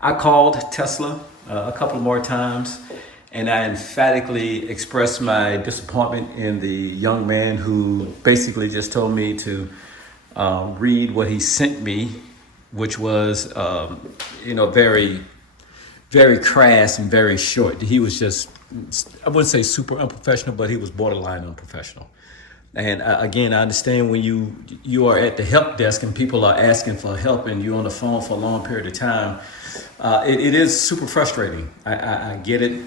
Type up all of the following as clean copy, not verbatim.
I called Tesla a couple more times, and I emphatically expressed my disappointment in the young man who basically just told me to read what he sent me, which was, very, very crass and very short. He was just, I wouldn't say super unprofessional, but he was borderline unprofessional. And again, I understand when you are at the help desk and people are asking for help and you're on the phone for a long period of time, it is super frustrating. I get it.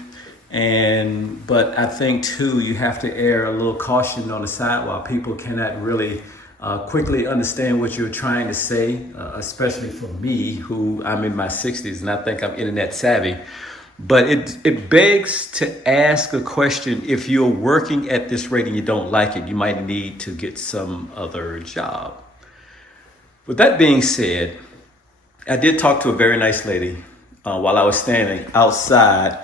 But I think too, you have to err a little caution on the side while people cannot really quickly understand what you're trying to say, especially for me, who I'm in my 60s and I think I'm internet savvy. But it begs to ask a question. If you're working at this rate and you don't like it, you might need to get some other job. With that being said, I did talk to a very nice lady while I was standing outside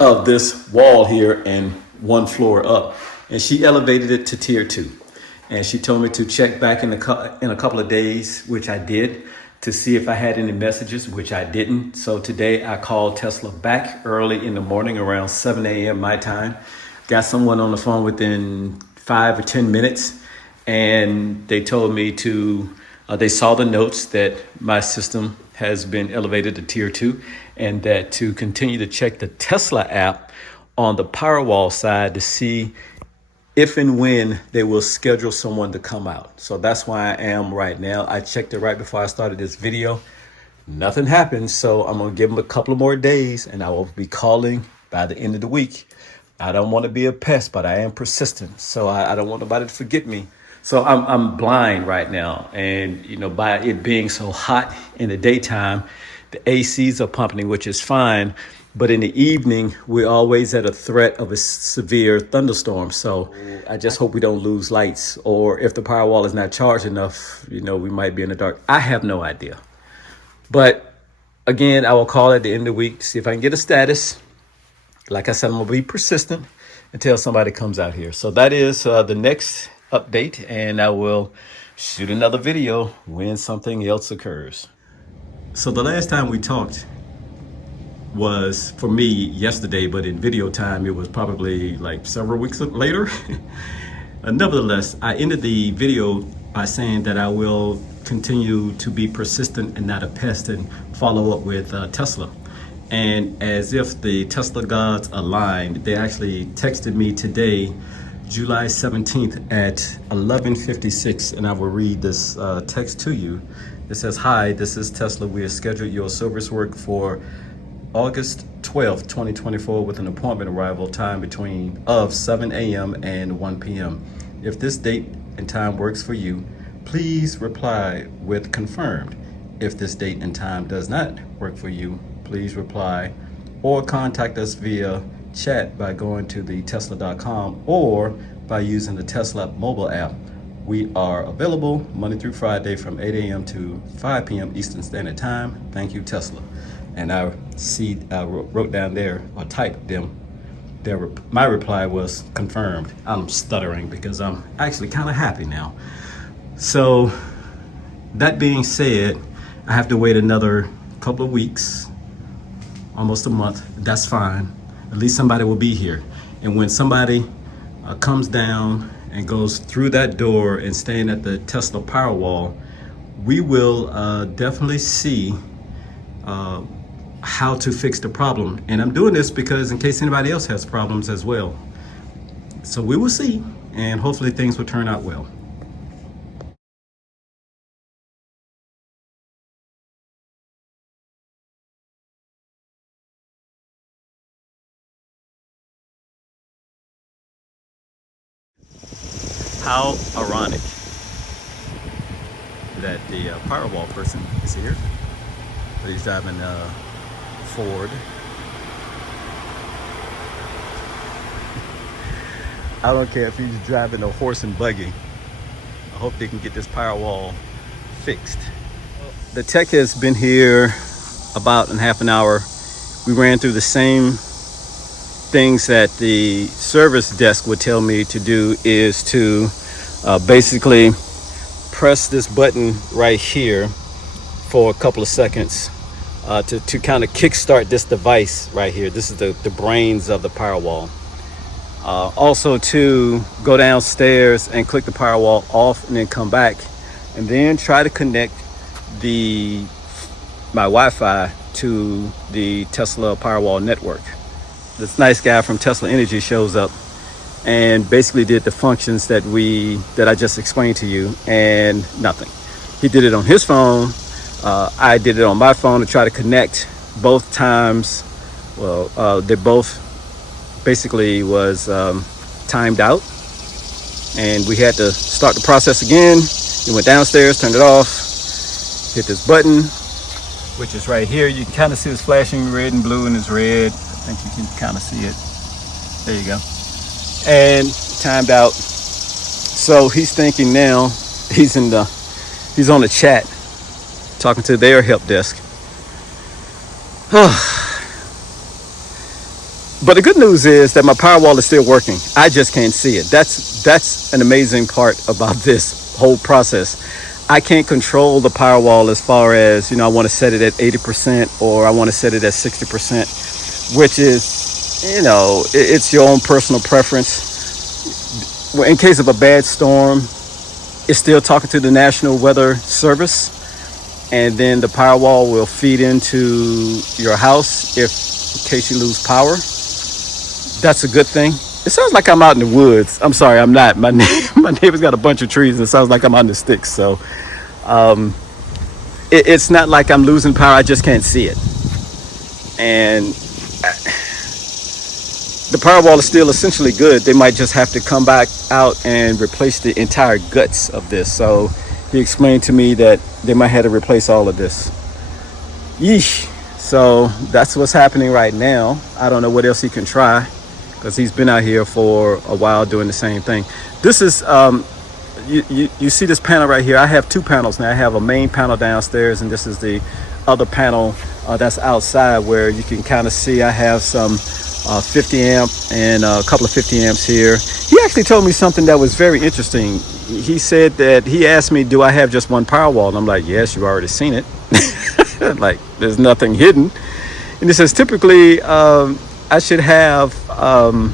of this wall here and one floor up. And she elevated it to tier 2. And she told me to check back in a couple of days, which I did, to see if I had any messages, which I didn't. So today I called Tesla back early in the morning around 7 a.m. my time. Got someone on the phone within 5 or 10 minutes. And they told me they saw the notes that my system has been elevated to tier 2 and that to continue to check the Tesla app on the Powerwall side to see if and when they will schedule someone to come out. So that's why I am right now. I checked it right before I started this video. Nothing happened. So I'm going to give them a couple of more days and I will be calling by the end of the week. I don't want to be a pest, but I am persistent. So I don't want nobody to forget me. So I'm blind right now. And, by it being so hot in the daytime, the ACs are pumping, which is fine. But in the evening, we're always at a threat of a severe thunderstorm. So I just hope we don't lose lights. Or if the Powerwall is not charged enough, we might be in the dark. I have no idea. But again, I will call at the end of the week to see if I can get a status. Like I said, I'm going to be persistent until somebody comes out here. So that is the next update. And I will shoot another video when something else occurs. So the last time we talked was for me yesterday, but in video time it was probably like several weeks later. Nevertheless, I ended the video by saying that I will continue to be persistent and not a pest and follow up with Tesla. And as if the Tesla gods aligned, they actually texted me today, July 17th at 11:56, and I will read this text to you. It says, "Hi, this is Tesla. We have scheduled your service work for August 12th, 2024 with an appointment arrival time of 7 a.m. and 1 p.m. If this date and time works for you, please reply with confirmed. If this date and time does not work for you, please reply or contact us via chat by going to the tesla.com or by using the Tesla mobile app. We are available Monday through Friday from 8 a.m. to 5 p.m. Eastern Standard Time. Thank you, Tesla." And I wrote down there, or typed them. My reply was confirmed. I'm stuttering because I'm actually kind of happy now. So that being said, I have to wait another couple of weeks, almost a month. That's fine. At least somebody will be here. And when somebody comes down and goes through that door and staying at the Tesla Powerwall, we will definitely see how to fix the problem. And I'm doing this because in case anybody else has problems as well. So we will see, and hopefully things will turn out well. How ironic that the Powerwall person is here. He's driving Ford. I don't care if he's driving a horse and buggy. I hope they can get this Powerwall fixed. The tech has been here about in half an hour. We ran through the same things that the service desk would tell me to do, is to basically press this button right here for a couple of seconds to kind of kickstart this device right here. This is the brains of the Powerwall. Also to go downstairs and click the Powerwall off and then come back and then try to connect my Wi-Fi to the Tesla Powerwall network. This nice guy from Tesla Energy shows up and basically did the functions that I just explained to you, and nothing. He did it on his phone. I did it on my phone to try to connect both times. Well, they both basically was timed out, and we had to start the process again. We went downstairs, turned it off, hit this button, which is right here. You can kind of see it's flashing red and blue, and it's red. I think you can kind of see it. There you go. And timed out. So he's thinking now he's on the chat talking to their help desk. But the good news is that my Powerwall is still working. I just can't see it. That's an amazing part about this whole process. I can't control the Powerwall as far as, I want to set it at 80% or I want to set it at 60%, which is, it's your own personal preference. In case of a bad storm, it's still talking to the National Weather Service, and then the Powerwall will feed into your house in case you lose power. That's a good thing. It sounds like I'm out in the woods. I'm sorry, I'm not. My neighbor's got a bunch of trees, and it sounds like I'm out in the sticks. So it's not like I'm losing power. I just can't see it. And the Powerwall is still essentially good. They might just have to come back out and replace the entire guts of this. So he explained to me that they might have to replace all of this. Yeesh. So that's what's happening right now. I don't know what else he can try, because he's been out here for a while doing the same thing. This is, you see this panel right here. I have two panels now. I have a main panel downstairs, and this is the other panel that's outside, where you can kind of see I have some 50 amp and a couple of 50 amps here. He actually told me something that was very interesting. He said that he asked me, do I have just one Powerwall? And I'm like, yes, you've already seen it. Like, there's nothing hidden. And he says, typically, I should have, I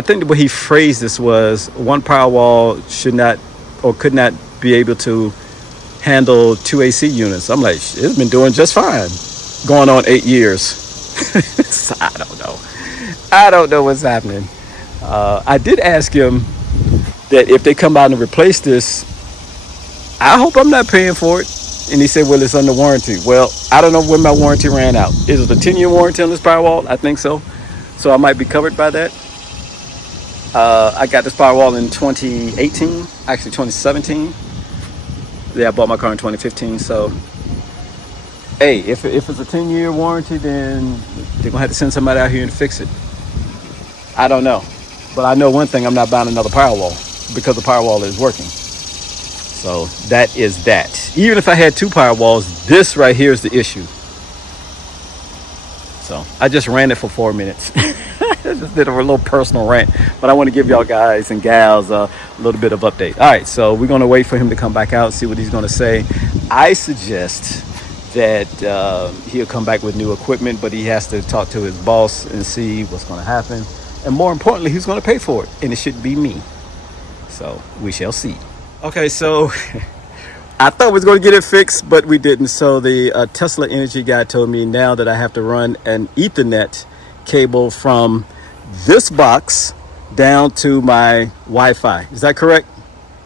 think the way he phrased this was, one Powerwall should not or could not be able to handle 2 AC units. I'm like, it's been doing just fine. Going on 8 years. So I don't know what's happening. I did ask him that if they come out and replace this, I hope I'm not paying for it. And he said, well, it's under warranty. Well, I don't know when my warranty ran out. Is it a 10-year warranty on this Powerwall? I think so. So I might be covered by that. I got this Powerwall in 2018, actually 2017. Yeah, I bought my car in 2015. So, hey, if it's a 10-year warranty, then they're going to have to send somebody out here and fix it. I don't know. But I know one thing, I'm not buying another Powerwall because the Powerwall is working. So that is that. Even if I had two Powerwalls, this right here is the issue. So I just ran it for 4 minutes. I just did a little personal rant, but I want to give y'all guys and gals a little bit of update. All right, so we're going to wait for him to come back out, see what he's going to say. I suggest that he'll come back with new equipment, but he has to talk to his boss and see what's going to happen. And more importantly, who's going to pay for it? And it should be me. So we shall see. Okay, so I thought we was going to get it fixed, but we didn't. So the Tesla Energy guy told me now that I have to run an Ethernet cable from this box down to my Wi-Fi. Is that correct,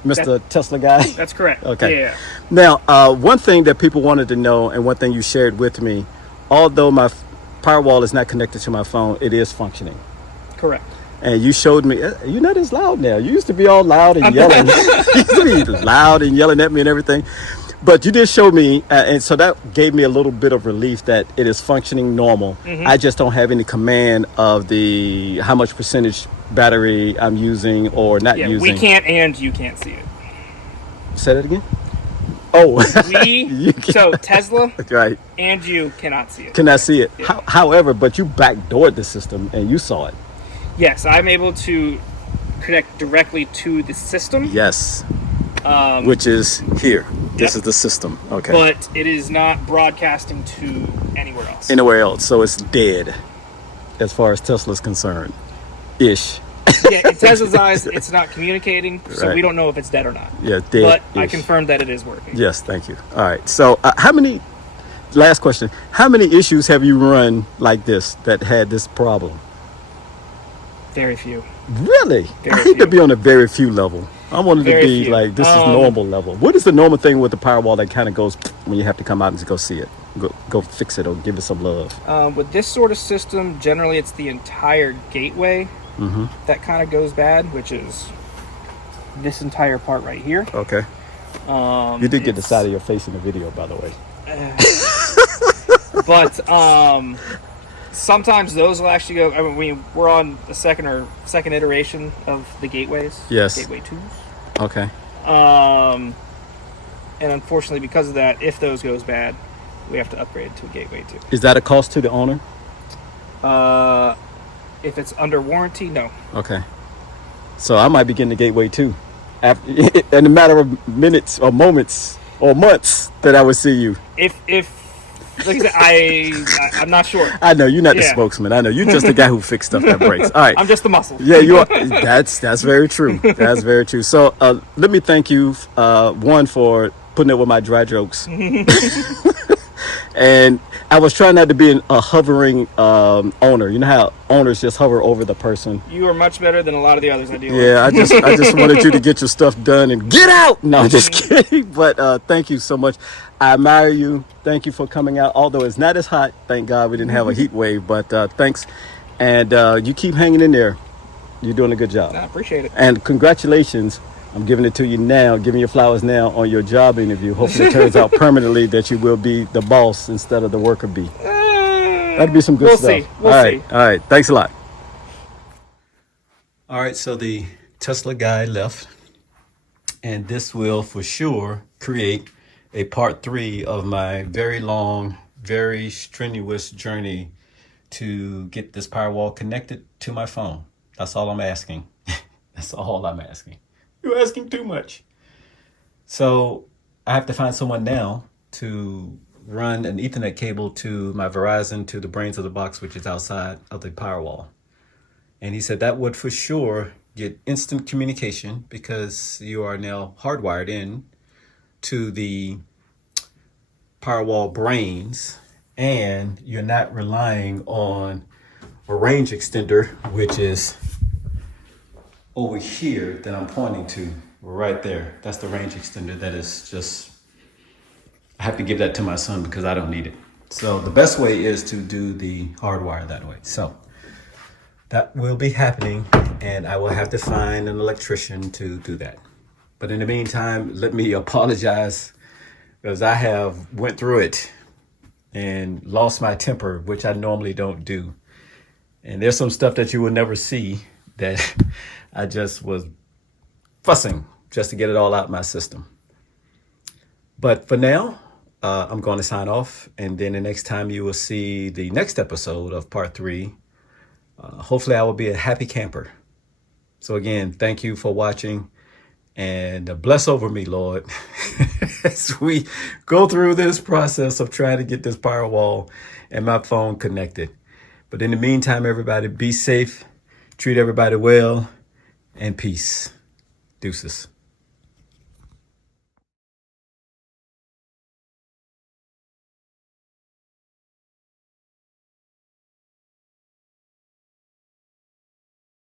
Mr. Tesla guy? That's correct. Okay. Yeah. Now, one thing that people wanted to know, and one thing you shared with me, although my Powerwall is not connected to my phone, it is functioning. Correct. And you showed me, you're not as loud now. You used to be all loud and yelling. You used to be loud and yelling at me and everything. But you did show me, and so that gave me a little bit of relief that it is functioning normal. Mm-hmm. I just don't have any command of how much percentage battery I'm using or not using. We can't, and you can't see it. Say that again? Oh. So Tesla right. and you cannot see it. Cannot see it. Yeah. However, but you backdoored the system and you saw it. Yes, I'm able to connect directly to the system. Yes. Which is here. This is the system. Okay. But it is not broadcasting to anywhere else. Anywhere else, so it's dead, as far as Tesla's concerned, ish. Yeah, in Tesla's eyes, it's not communicating, so Right. we don't know if it's dead or not. Yeah, dead. But I confirmed that it is working. Yes, thank you. All right. So, last question. How many issues have you run like this that had this problem? Very few. Really? Very I hate to few. be on a very few level. I wanted Very to be few. like, this is normal level. What is the normal thing with the Powerwall that kind of goes when you have to come out and just go see it? Go fix it or give it some love. With this sort of system, generally it's the entire gateway that kind of goes bad, which is this entire part right here. Okay. You did get the side of your face in the video, by the way. But sometimes those will actually go. I mean, we're on the second iteration of the gateways. Yes. Gateway 2s. Okay. And unfortunately, because of that, if those goes bad, we have to upgrade to a gateway 2. Is that a cost to the owner? If it's under warranty, no. Okay. So I might be getting the gateway too, after in a matter of minutes or moments or months that I would see you. If like I said, I'm not sure. I know you're not the Yeah. spokesman. I know you're just the guy who fixed stuff that breaks. All right. I'm just the muscle. Yeah, you are. That's very true. That's very true. So let me thank you, one, for putting up with my dry jokes. And I was trying not to be a hovering owner. You know how owners just hover over the person. You are much better than a lot of the others I deal with. Yeah, I just wanted you to get your stuff done and get out. No, I'm just kidding. But thank you so much. I admire you. Thank you for coming out. Although it's not as hot, thank God we didn't have a heat wave. But thanks, and you keep hanging in there. You're doing a good job. I appreciate it. And congratulations. I'm giving it to you now, giving you flowers now on your job interview. Hopefully it turns out permanently that you will be the boss instead of the worker bee. That'd be some good We'll stuff. see. We'll All right. see. All right. Thanks a lot. All right. So the Tesla guy left, and this will for sure create a part 3 of my very long, very strenuous journey to get this Powerwall connected to my phone. That's all I'm asking. That's all I'm asking. You're asking too much. So I have to find someone now to run an Ethernet cable to my Verizon to the brains of the box, which is outside of the Powerwall. And he said that would for sure get instant communication because you are now hardwired in to the Powerwall brains, and you're not relying on a range extender, which is over here that I'm pointing to right there. That's the range extender that is just, I have to give that to my son because I don't need it. So the best way is to do the hardwire that way. So that will be happening, and I will have to find an electrician to do that. But in the meantime, let me apologize because I have went through it and lost my temper, which I normally don't do. And there's some stuff that you will never see that I just was fussing just to get it all out my system. But for now, I'm going to sign off. And then the next time you will see the next episode of part 3, hopefully I will be a happy camper. So again, thank you for watching, and bless over me, Lord, as we go through this process of trying to get this Powerwall and my phone connected. But in the meantime, everybody be safe, treat everybody well, and peace. Deuces.